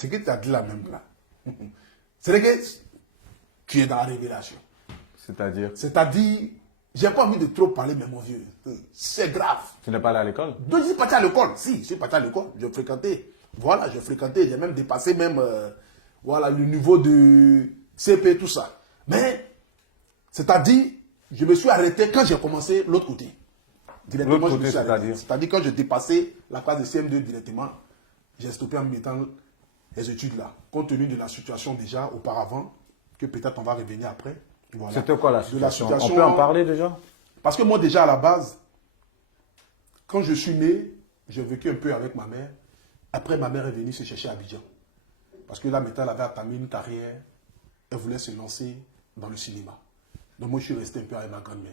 ce que tu as dit là même là, c'est que tu es dans la révélation. C'est-à-dire? C'est-à-dire, j'ai pas envie de trop parler, mais mon vieux, c'est grave. Tu n'es pas allé à l'école? Donc, je suis parti à l'école. Si, je suis parti à l'école. Je fréquentais. Voilà, je fréquentais. J'ai même dépassé même, voilà, le niveau de CP, tout ça. Mais, c'est-à-dire, je me suis arrêté quand j'ai commencé l'autre côté. Directement, je me suis arrêté. C'est-à-dire, quand je dépassais la classe de CM2 directement, j'ai stoppé en mettant les études là. Compte tenu de la situation déjà auparavant, que peut-être on va revenir après. Voilà. C'était quoi la situation? On peut en parler déjà? Parce que moi, déjà, à la base, quand je suis né, j'ai vécu un peu avec ma mère. Après, ma mère est venue se chercher à Abidjan. Parce que là, maintenant, elle avait entamé une carrière. Elle voulait se lancer dans le cinéma. Donc, moi, je suis resté un peu avec ma grand-mère.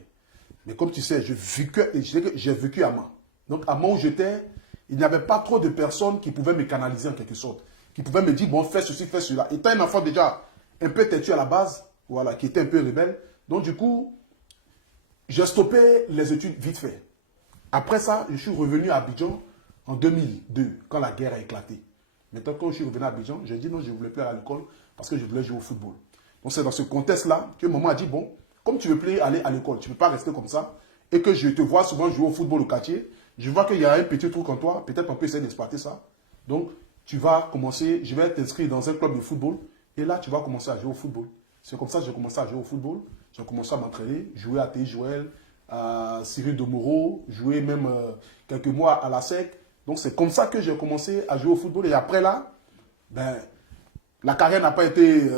Mais comme tu sais, j'ai vécu à Mans. Donc, à Mans où j'étais, il n'y avait pas trop de personnes qui pouvaient me canaliser en quelque sorte. Qui pouvaient me dire, bon, fais ceci, fais cela. Étant un enfant déjà un peu têtu à la base, voilà, qui était un peu rebelle. Donc, du coup, j'ai stoppé les études vite fait. Après ça, je suis revenu à Abidjan en 2002, quand la guerre a éclaté. Maintenant, quand je suis revenu à Abidjan, j'ai dit non, je ne voulais plus aller à l'école parce que je voulais jouer au football. Donc, c'est dans ce contexte-là que maman a dit, bon, comme tu ne veux plus aller à l'école, tu ne peux pas rester comme ça, et que je te vois souvent jouer au football au quartier, je vois qu'il y a un petit truc en toi, peut-être on peut essayer d'exploiter ça. Donc, tu vas commencer, je vais t'inscrire dans un club de football, et là, tu vas commencer à jouer au football. C'est comme ça que j'ai commencé à jouer au football. J'ai commencé à m'entraîner, jouer à T. Joël, à Cyril de Moreau, jouer même quelques mois à la SEC. Donc c'est comme ça que j'ai commencé à jouer au football. Et après là, ben, la carrière n'a pas été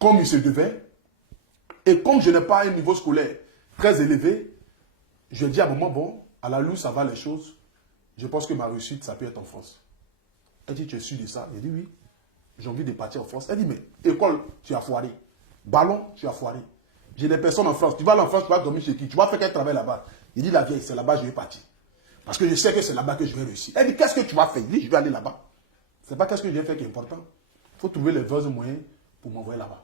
comme il se devait. Et comme je n'ai pas un niveau scolaire très élevé, je dis à un moment, bon, à la louche, ça va les choses. Je pense que ma réussite, ça peut être en France. Elle dit, tu es sûr de ça? J'ai dit oui. J'ai envie de partir en France. Elle dit, mais école, tu as foiré. Ballon, tu as foiré. J'ai des personnes en France. Tu vas aller en France, tu vas dormir chez qui? Tu vas faire quel travail là-bas? Il dit, la vieille, c'est là-bas que je vais partir. Parce que je sais que c'est là-bas que je vais réussir. Elle dit, qu'est-ce que tu vas faire? Il dit, je vais aller là-bas. Ce n'est pas qu'est-ce que je vais faire qui est important. Il faut trouver les vrais moyens pour m'envoyer là-bas.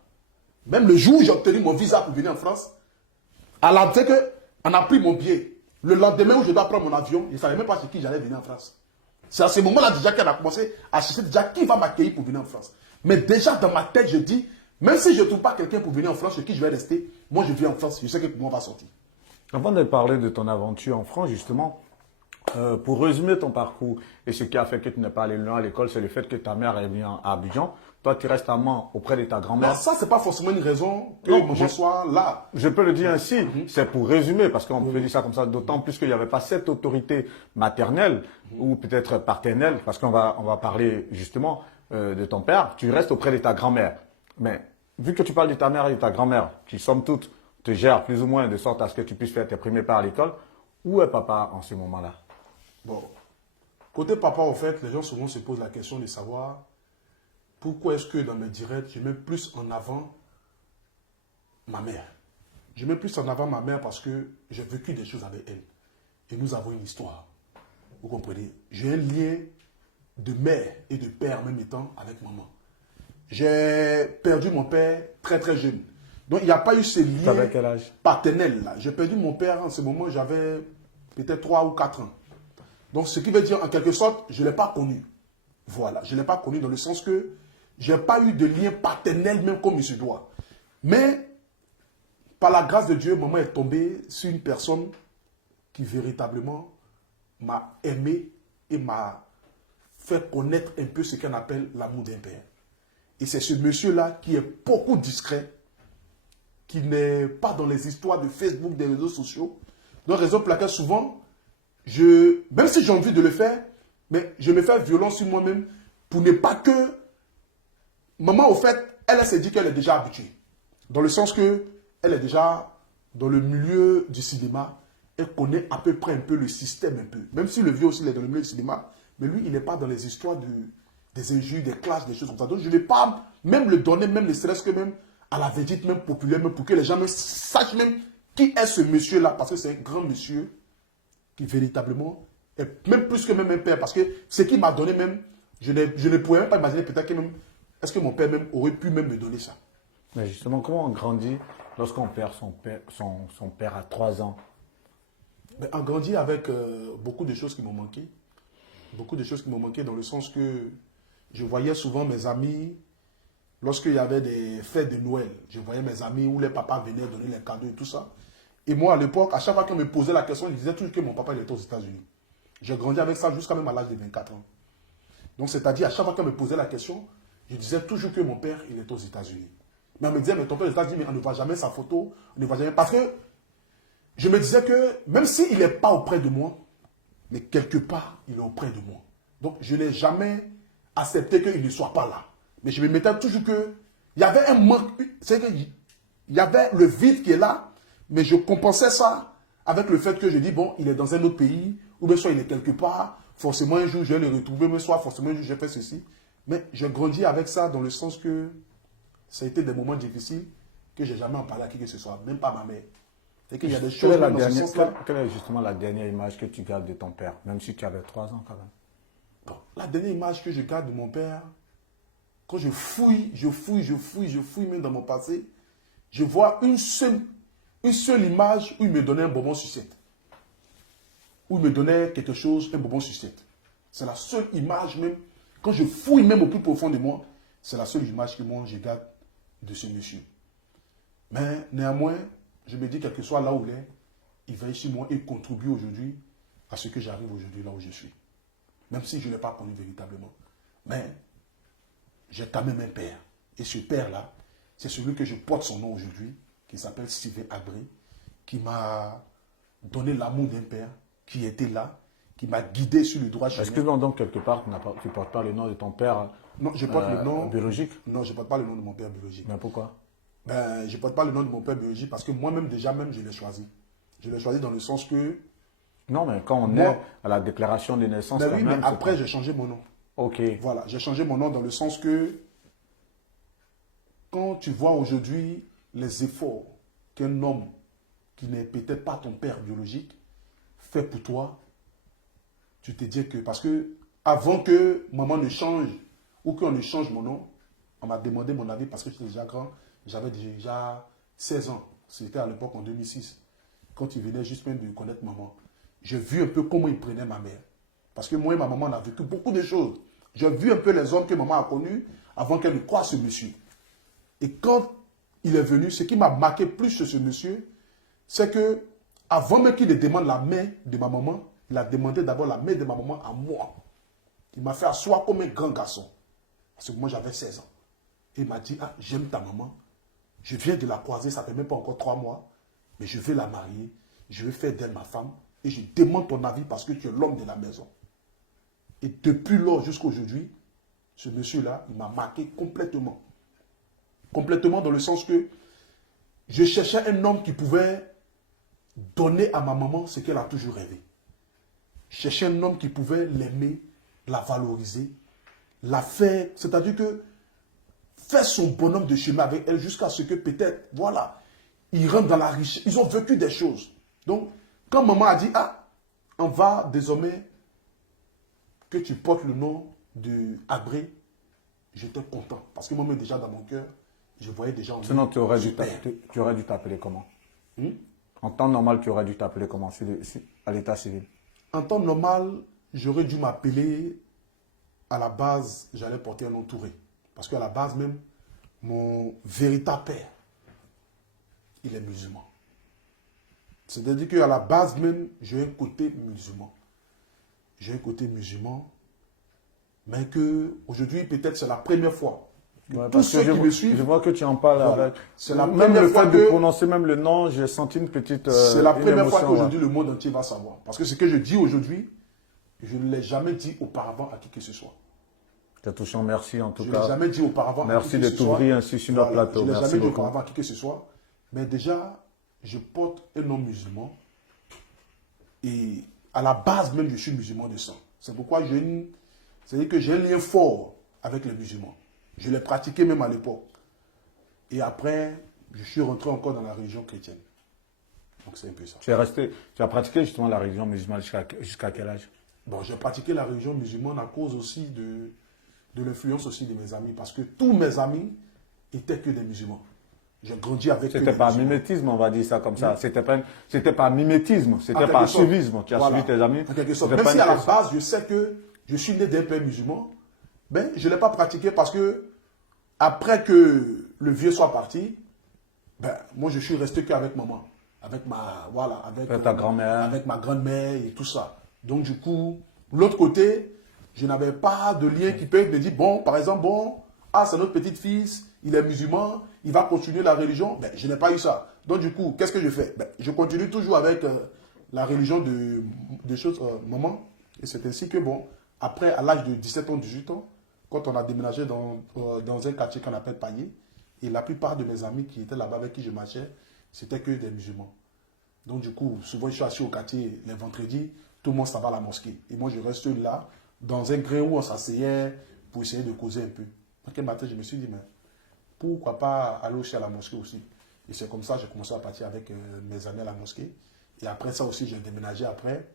Même le jour où j'ai obtenu mon visa pour venir en France, elle a dit qu'on a pris mon billet. Le lendemain où je dois prendre mon avion, je ne savais même pas sur qui j'allais venir en France. C'est à ce moment-là déjà qu'elle a commencé à chercher déjà qui va m'accueillir pour venir en France. Mais déjà dans ma tête, je dis, même si je ne trouve pas quelqu'un pour venir en France, sur qui je vais rester, moi je viens en France, je sais que moi on va sortir. Avant de parler de ton aventure en France, justement, pour résumer ton parcours et ce qui a fait que tu n'es pas allé loin à l'école, c'est le fait que ta mère est venue à Abidjan. Toi, tu restes à Mans auprès de ta grand-mère. Ça, ce n'est pas forcément une raison que maman soit là. Je peux le dire ainsi, c'est pour résumer, parce qu'on peut dire ça comme ça, d'autant plus qu'il n'y avait pas cette autorité maternelle ou peut-être paternelle, parce qu'on va parler justement de ton père. Tu restes auprès de ta grand-mère. Mais vu que tu parles de ta mère et de ta grand-mère, qui somme toute te gèrent plus ou moins de sorte à ce que tu puisses faire tes premiers pas à l'école, où est papa en ce moment-là? Bon, côté papa, en fait, les gens souvent se posent la question de savoir pourquoi est-ce que dans mes directs, je mets plus en avant ma mère. Je mets plus en avant ma mère parce que j'ai vécu des choses avec elle. Et nous avons une histoire. Vous comprenez? J'ai un lien de mère et de père en même temps avec maman. J'ai perdu mon père très très jeune. Donc il n'y a pas eu ce lien paternel là. J'ai perdu mon père en ce moment, j'avais peut-être 3 ou 4 ans. Donc ce qui veut dire en quelque sorte, je ne l'ai pas connu. Voilà, je ne l'ai pas connu dans le sens que je n'ai pas eu de lien paternel même comme il se doit. Mais par la grâce de Dieu, maman est tombée sur une personne qui véritablement m'a aimé et m'a fait connaître un peu ce qu'on appelle l'amour d'un père. Et c'est ce monsieur-là qui est beaucoup discret, qui n'est pas dans les histoires de Facebook, des réseaux sociaux. Donc, raison pour laquelle souvent, même si j'ai envie de le faire, mais je me fais violence sur moi-même pour ne pas que... Maman, au fait, elle s'est dit qu'elle est déjà habituée. Dans le sens que elle est déjà dans le milieu du cinéma. Elle connaît à peu près un peu le système un peu. Même si le vieux aussi il est dans le milieu du cinéma, mais lui, il n'est pas dans les histoires des injures, des clashs, des choses comme ça. Donc, je ne vais pas même le donner, même ne serait-ce que même à la vedette même populaire, même pour que les gens même sachent même qui est ce monsieur-là. Parce que c'est un grand monsieur qui véritablement est même plus que même un père. Parce que ce qu'il m'a donné même, je ne pourrais même pas imaginer peut-être que même, est-ce que mon père même aurait pu même me donner ça. Mais justement, comment on grandit lorsqu'on perd son père à 3 ans? Mais on grandit avec beaucoup de choses qui m'ont manqué. Beaucoup de choses qui m'ont manqué dans le sens que je voyais souvent mes amis, lorsqu'il y avait des fêtes de Noël, je voyais mes amis où les papas venaient donner les cadeaux et tout ça. Et moi, à l'époque, à chaque fois qu'on me posait la question, je disais toujours que mon papa il était aux États-Unis. J'ai grandi avec ça jusqu'à même à l'âge de 24 ans. Donc, c'est-à-dire, à chaque fois qu'on me posait la question, je disais toujours que mon père, il est aux États-Unis. Mais on me disait, mais ton père est aux États-Unis, mais on ne voit jamais sa photo, on ne voit jamais. Parce que je me disais que, même s'il n'est pas auprès de moi, mais quelque part, il est auprès de moi. Donc, je n'ai jamais accepté qu'il ne soit pas là. Mais je me mettais toujours que, il y avait un manque, c'est que, il y avait le vide qui est là, mais je compensais ça avec le fait que je dis, bon, il est dans un autre pays, ou bien soit il est quelque part, forcément un jour je vais le retrouver, mais soit forcément un jour j'ai fait ceci. Mais je grandis avec ça dans le sens que ça a été des moments difficiles que je n'ai jamais en parlé à qui que ce soit, même pas ma mère. Et qu'il y a des choses dans ce sens-là. Quelle est justement la dernière image que tu gardes de ton père, même si tu avais 3 ans quand même? Bon, la dernière image que je garde de mon père, quand je fouille même dans mon passé, je vois une seule image où il me donnait un bonbon sucette. Où il me donnait quelque chose, un bonbon sucette. C'est la seule image même, quand je fouille même au plus profond de moi, c'est la seule image que moi je garde de ce monsieur. Mais néanmoins, je me dis, quel que soit là où il est, il veille sur moi et contribue aujourd'hui à ce que j'arrive aujourd'hui là où je suis. Même si je ne l'ai pas connu véritablement. Mais j'ai quand même un père. Et ce père-là, c'est celui que je porte son nom aujourd'hui, qui s'appelle Steven Abré, qui m'a donné l'amour d'un père, qui était là, qui m'a guidé sur le droit chemin. Excuse-moi, donc quelque part, tu ne portes pas le nom de ton père non, je porte le nom biologique? Non, je ne porte pas le nom de mon père biologique. Mais pourquoi? Ben, je ne porte pas le nom de mon père biologique parce que moi-même, déjà, je l'ai choisi. Je l'ai choisi dans le sens que... Non, mais quand on est à la déclaration de naissance, Ben quand oui, même, mais après, j'ai changé mon nom. Ok. Voilà, j'ai changé mon nom dans le sens que quand tu vois aujourd'hui les efforts qu'un homme qui n'est peut-être pas ton père biologique fait pour toi, tu te dis que... Parce que avant que maman ne change ou qu'on ne change mon nom, on m'a demandé mon avis parce que j'étais déjà grand. J'avais déjà 16 ans. C'était à l'époque en 2006. Quand il venait juste même de connaître maman. J'ai vu un peu comment il prenait ma mère. Parce que moi et ma maman, on a vécu beaucoup de choses. J'ai vu un peu les hommes que maman a connus avant qu'elle ne croie ce monsieur. Et quand il est venu, ce qui m'a marqué plus sur ce monsieur, c'est que avant même qu'il ne demande la main de ma maman, il a demandé d'abord la main de ma maman à moi. Il m'a fait asseoir comme un grand garçon. Parce que moi, j'avais 16 ans. Et il m'a dit, ah, j'aime ta maman. Je viens de la croiser, ça ne fait même pas encore 3 mois. Mais je vais la marier. Je vais faire d'elle ma femme. Et je demande ton avis parce que tu es l'homme de la maison. Et depuis lors jusqu'à aujourd'hui, ce monsieur-là, il m'a marqué complètement. Complètement dans le sens que je cherchais un homme qui pouvait donner à ma maman ce qu'elle a toujours rêvé. Je cherchais un homme qui pouvait l'aimer, la valoriser, la faire, c'est-à-dire que faire son bonhomme de chemin avec elle jusqu'à ce que peut-être, voilà, ils rentrent dans la richesse. Ils ont vécu des choses. Donc, quand maman a dit, ah, on va désormais que tu portes le nom de Abré, j'étais content. Parce que moi-même, déjà dans mon cœur, je voyais déjà en lui. Sinon, tu aurais dû t'appeler comment? En temps normal, tu aurais dû t'appeler comment à l'état civil? En temps normal, j'aurais dû m'appeler, à la base, j'allais porter un nom Touré. Parce qu'à la base même, mon véritable père, il est musulman. C'est-à-dire qu'à la base même, j'ai un côté musulman. J'ai un côté musulman, mais qu'aujourd'hui, peut-être c'est la première fois. Ouais, tous ceux qui me suivent... Je vois que tu en parles avec... C'est la même première le fois fait de prononcer même le nom, j'ai senti une petite c'est la première fois émotion, qu'aujourd'hui le monde entier va savoir. Parce que ce que je dis aujourd'hui, je ne l'ai jamais dit auparavant à qui que ce soit. C'est touchant, merci en tout cas. Je ne l'ai jamais dit auparavant à qui Merci que de ce soit. t'ouvrir ainsi sur notre plateau. Je ne l'ai Merci jamais dit beaucoup. auparavant à qui que ce soit. Mais déjà, je porte un nom musulman. Et à la base même, je suis musulman de sang. C'est pourquoi c'est-à-dire que j'ai un lien fort avec les musulmans. Je l'ai pratiqué même à l'époque. Et après, je suis rentré encore dans la religion chrétienne. Donc c'est un peu ça. Tu as pratiqué justement la religion musulmane jusqu'à quel âge? Bon, j'ai pratiqué la religion musulmane à cause aussi de l'influence aussi de mes amis. Parce que tous mes amis étaient que des musulmans. J'ai grandi avec eux. C'était pas mimétisme, on va dire ça comme ça. C'était pas mimétisme, c'était pas suivisme. Tu as suivi tes amis. En quelque sorte. Même si à la base, je sais que je suis né d'un père musulman, Ben, je ne l'ai pas pratiqué parce que, après que le vieux soit parti, ben, moi, je suis resté qu'avec maman. Avec ma, voilà, avec Ta grand-mère. avec ma grand-mère et tout ça. Donc, du coup, l'autre côté, je n'avais pas de lien qui peut me dire, bon, par exemple, bon, ah, c'est notre petit-fils, il est musulman, il va continuer la religion. Ben, je n'ai pas eu ça. Donc, du coup, qu'est-ce que je fais? Ben, je continue toujours avec la religion de choses, maman. Et c'est ainsi que, bon, après, à l'âge de 17 ans, 18 ans, quand on a déménagé dans un quartier qu'on appelle Payet, et la plupart de mes amis qui étaient là-bas avec qui je marchais, c'était que des musulmans. Donc du coup, souvent je suis assis au quartier les vendredis, tout le monde s'en va à la mosquée. Et moi je reste là, dans un grain où on s'asseyait pour essayer de causer un peu. Donc un matin, je me suis dit, mais pourquoi pas aller aussi à la mosquée aussi? Et c'est comme ça que j'ai commencé à partir avec mes amis à la mosquée. Et après ça aussi, j'ai déménagé après,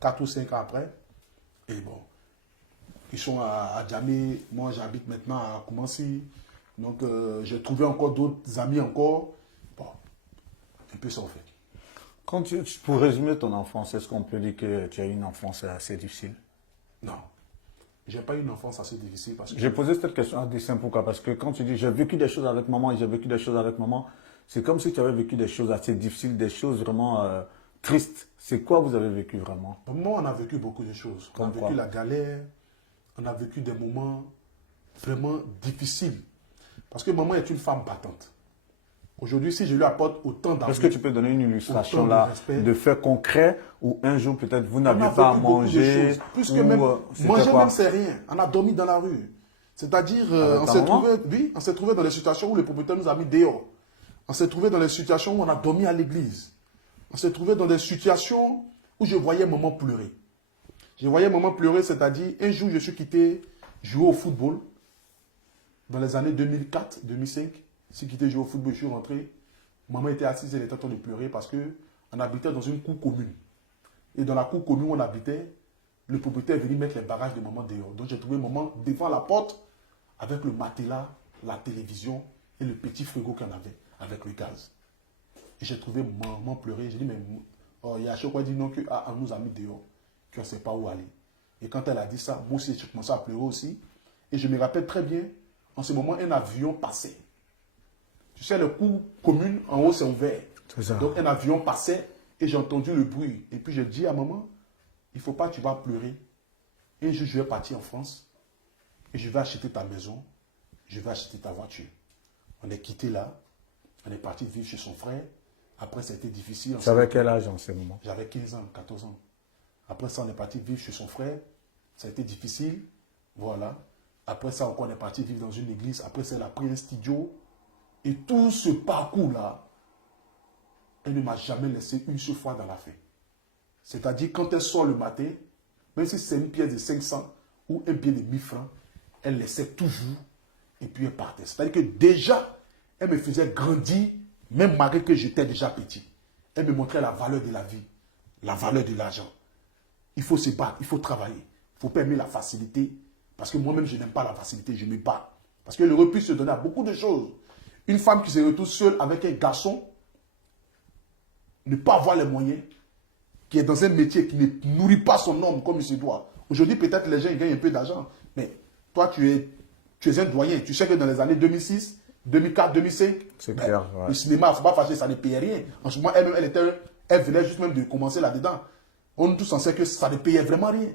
4 ou 5 ans après. Et bon, ils sont à Djamé, moi j'habite maintenant à Koumassi. Donc j'ai trouvé encore d'autres amis encore. Bon, un peu ça en fait. Pour résumer ton enfance, est-ce qu'on peut dire que tu as eu une enfance assez difficile? Non, j'ai pas eu une enfance assez difficile parce que... J'ai posé cette question à dessein, pourquoi? Parce que quand tu dis j'ai vécu des choses avec maman et j'ai vécu des choses avec maman, c'est comme si tu avais vécu des choses assez difficiles, des choses vraiment tristes. C'est quoi vous avez vécu vraiment? Moi, on a vécu beaucoup de choses. On a vécu la galère, on a vécu des moments vraiment difficiles. Parce que maman est une femme battante. Aujourd'hui, si je lui apporte autant d'amour... Est-ce que tu peux donner une illustration là, de faits concrets où un jour peut-être vous n'aviez pas à manger plus que même manger même c'est rien. On a dormi dans la rue. C'est-à-dire, on s'est trouvé dans des situations où le propriétaire nous a mis dehors. On s'est trouvé dans des situations où on a dormi à l'église. On s'est trouvé dans des situations où je voyais maman pleurer. Je voyais maman pleurer, c'est-à-dire, un jour, je suis quitté jouer au football. Dans les années 2004, 2005, je suis quitté jouer au football, je suis rentré. Maman était assise, elle était en train de pleurer parce qu'on habitait dans une cour commune. Et dans la cour commune où on habitait, le propriétaire est venu mettre les bagages de maman dehors. Donc j'ai trouvé maman devant la porte avec le matelas, la télévision et le petit frigo qu'on avait avec le gaz. Et j'ai trouvé maman pleurer. J'ai dit, mais il y a chaque fois dit non, qu'on nous a mis dehors, qu'on ne sait pas où aller. Et quand elle a dit ça, moi aussi, j'ai commencé à pleurer aussi. Et je me rappelle très bien, en ce moment, un avion passait. Tu sais, le cours commune, en haut, c'est ouvert. Donc, un avion passait et j'ai entendu le bruit. Et puis, j'ai dit à maman, il ne faut pas que tu vas pleurer. Un jour, je vais partir en France et je vais acheter ta maison, je vais acheter ta voiture. On est quitté là, on est parti vivre chez son frère. Après, ça a été difficile. Tu avais quel âge en ce moment? J'avais 15 ans, 14 ans. Après ça, on est parti vivre chez son frère. Ça a été difficile. Voilà. Après ça, encore, on est parti vivre dans une église. Après ça, elle a pris un studio. Et tout ce parcours-là, elle ne m'a jamais laissé une seule fois dans la faim. C'est-à-dire, quand elle sort le matin, même si c'est une pièce de 500 ou un billet de 1000 francs, elle laissait toujours et puis elle partait. C'est-à-dire que déjà, elle me faisait grandir, même malgré que j'étais déjà petit. Elle me montrait la valeur de la vie, la valeur de l'argent. Il faut se battre, il faut travailler. Il ne faut pas aimer la facilité. Parce que moi-même, je n'aime pas la facilité, je me bats. Parce que le repus se donne à beaucoup de choses. Une femme qui se retrouve seule avec un garçon, ne pas avoir les moyens, qui est dans un métier qui ne nourrit pas son homme comme il se doit. Aujourd'hui, peut-être les gens ils gagnent un peu d'argent. Mais toi, tu es un doyen. Tu sais que dans les années 2006, 2004, 2005, clair, le cinéma, il ne faut pas fâcher, ça ne payait rien. En ce moment, elle venait juste même de commencer là-dedans. On tous en sait que ça ne payait vraiment rien.